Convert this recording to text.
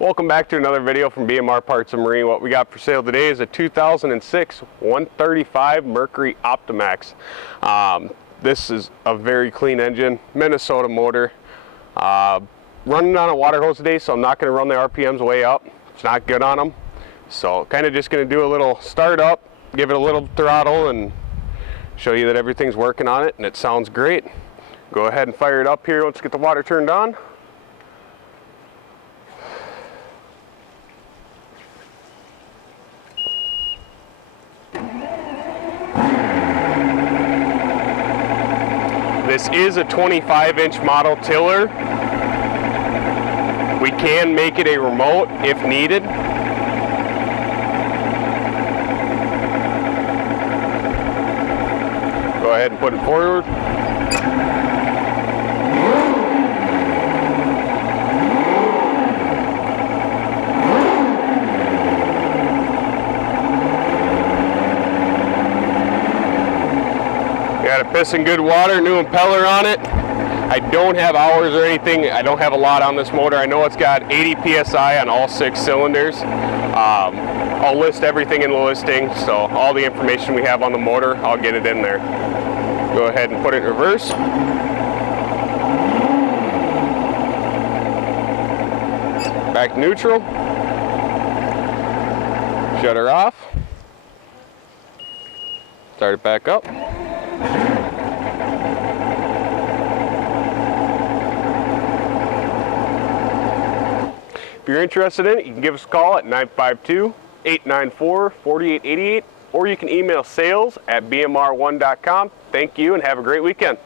Welcome back to another video from BMR Parts and Marine. What we got for sale today is a 2006 135 Mercury Optimax. This is a very clean engine, Minnesota motor. Running on a water hose today, so I'm not going to run the RPMs way up. It's not good on them. So kind of just going to do a little start up, give it a little throttle, and show you that everything's working on it, and it sounds great. Go ahead and fire it up here. Let's get the water turned on. This is a 25-inch model tiller. We can make it a remote if needed. Go ahead and put it forward. Got a pissing good water, new impeller on it. I don't have hours or anything. I don't have a lot on this motor. I know it's got 80 PSI on all 6 cylinders. I'll list everything in the listing, so all the information we have on the motor, I'll get it in there. Go ahead and put it in reverse. Back to neutral. Shut her off. Start it back up. If you're interested in it, you can give us a call at 952-894-4888, or you can email sales@bmr1.com. Thank you and have a great weekend.